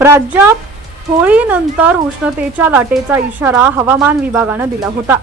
राज्यात होळीनंतर उष्णतेच्या लाटेचा इशारा हवामान विभागाने दिला होता।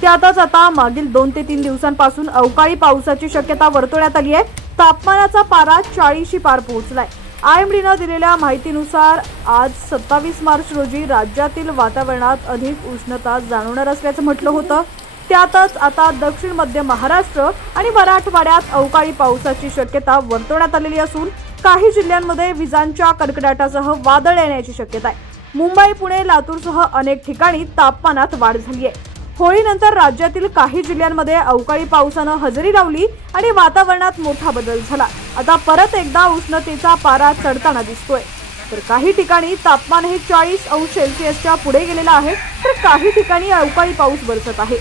त्यातच आता मागील 2 ते 3 दिवसांपासून अवकाळी पावसाची शक्यता वर्तवण्यात आली आहे। तापमानाचा पारा 40शी पार पोहोचलाय। IMDने दिलेल्या माहितीनुसार आज 27 मार्च रोजी राज्यातील वातावरणात अधिक उष्णता जाणवणार असल्याचं म्हटलं होतं। त्यातच आता दक्षिण मध्य महाराष्ट्र आणि मराठवाड्यात अवकाळी पावसाची शक्यता वर्तवण्यात आलेली असून काही जिल्ह्यांमध्ये विजांच्या कडकडाटासह वादळ येण्याची शक्यता आहे। मुंबई, पुणे, लातूरसह अनेक ठिकाणी तापमानात वाढ झाली आहे। होळीनंतर राज्यातील काही जिल्ह्यांमध्ये अवकाळी पावसाने हजेरी लावली आणि वातावरणात मोठा बदल झाला। आता परत एकदा उष्णतेचा पारा चढताना दिसतोय। तर काही ठिकाणी तापमान हे 40 अंश सेल्सिअसच्या पुढे गेलेलं आहे, तर काही ठिकाणी अवकाळी पाऊस बरसत आहे।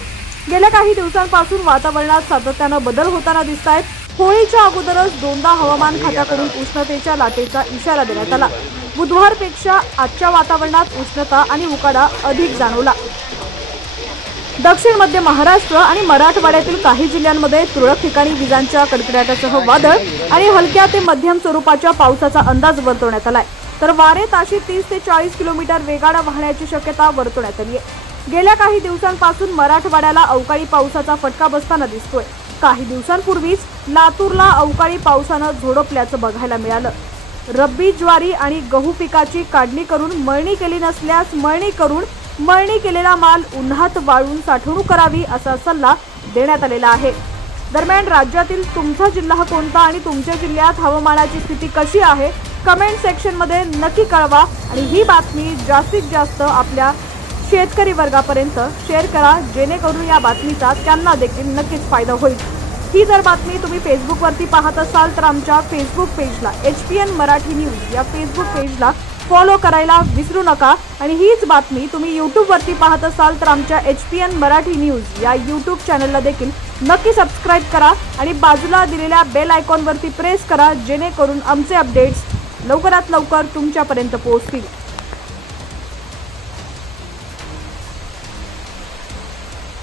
गेल्या काही दिवसांपासून वातावरणात सातत्याने बदल होताना दिसतायत। होळीच्या अगोदरच दोनदा हवामान खात्याकडून उष्णतेच्या लाटेचा इशारा देण्यात आला। बुधवारपेक्षा आजच्या वातावरणात उष्णता आणि उकाडा अधिक जाणवला। दक्षिण मध्य महाराष्ट्र आणि मराठवाड्यातील काही जिल्ह्यांमध्ये तुरळक ठिकाणी विजांच्या कडकडाटासह वादळ आणि हलक्या ते मध्यम स्वरूपाच्या पावसाचा अंदाज वर्तवण्यात आलाय। तर वारे ताशी 30 ते 40 किलोमीटर वेगाने वाहण्याची शक्यता वर्तवण्यात आली आहे। गेल्या काही दिवसांपासून मराठवाड्याला अवकाळी पावसाचा फटका बसताना दिसतोय। काही दिवसांपूर्वीच लातूरला अवकाळी पावसाने झोडपल्याचं बघायला मिळालं। रब्बी ज्वारी आणि गहू पिकाची काढणी करून मळणी केली नसल्यास मळणी केलेला माल उन्हात वाळून साठवणूक करावी असा सल्ला देण्यात आलेला आहे। दरम्यान राज्यातील तुमचा जिल्हा कोणता आणि तुमच्या जिल्ह्यात हवामानाची स्थिती कशी आहे कमेंट सेक्शन मध्ये नक्की कळवा आणि ही बातमी जास्तीत जास्त आपल्या शेतकरी वर्गापर्यंत शेअर करा, जेणेकरून या बातमीचा त्यांना देखील नक्कीच फायदा होईल। ही जर बातमी तुम्ही फेसबुक वरती पाहत असाल तर आमच्या फेसबुक पेजला HPN मराठी न्यूज या फेसबुक पेजला फॉलो करायला विसरू नका आणि हीच बातमी तुम्ही YouTube वरती पाहत असाल तर आमच्या HPN मराठी न्यूज या YouTube चॅनलला देखील नक्की सबस्क्राइब करा आणि बाजूला दिलेल्या बेल आयकॉन वरती प्रेस करा, जेणेकरून आमचे अपडेट्स लवकरात लवकर तुमच्यापर्यंत पोहोचतील।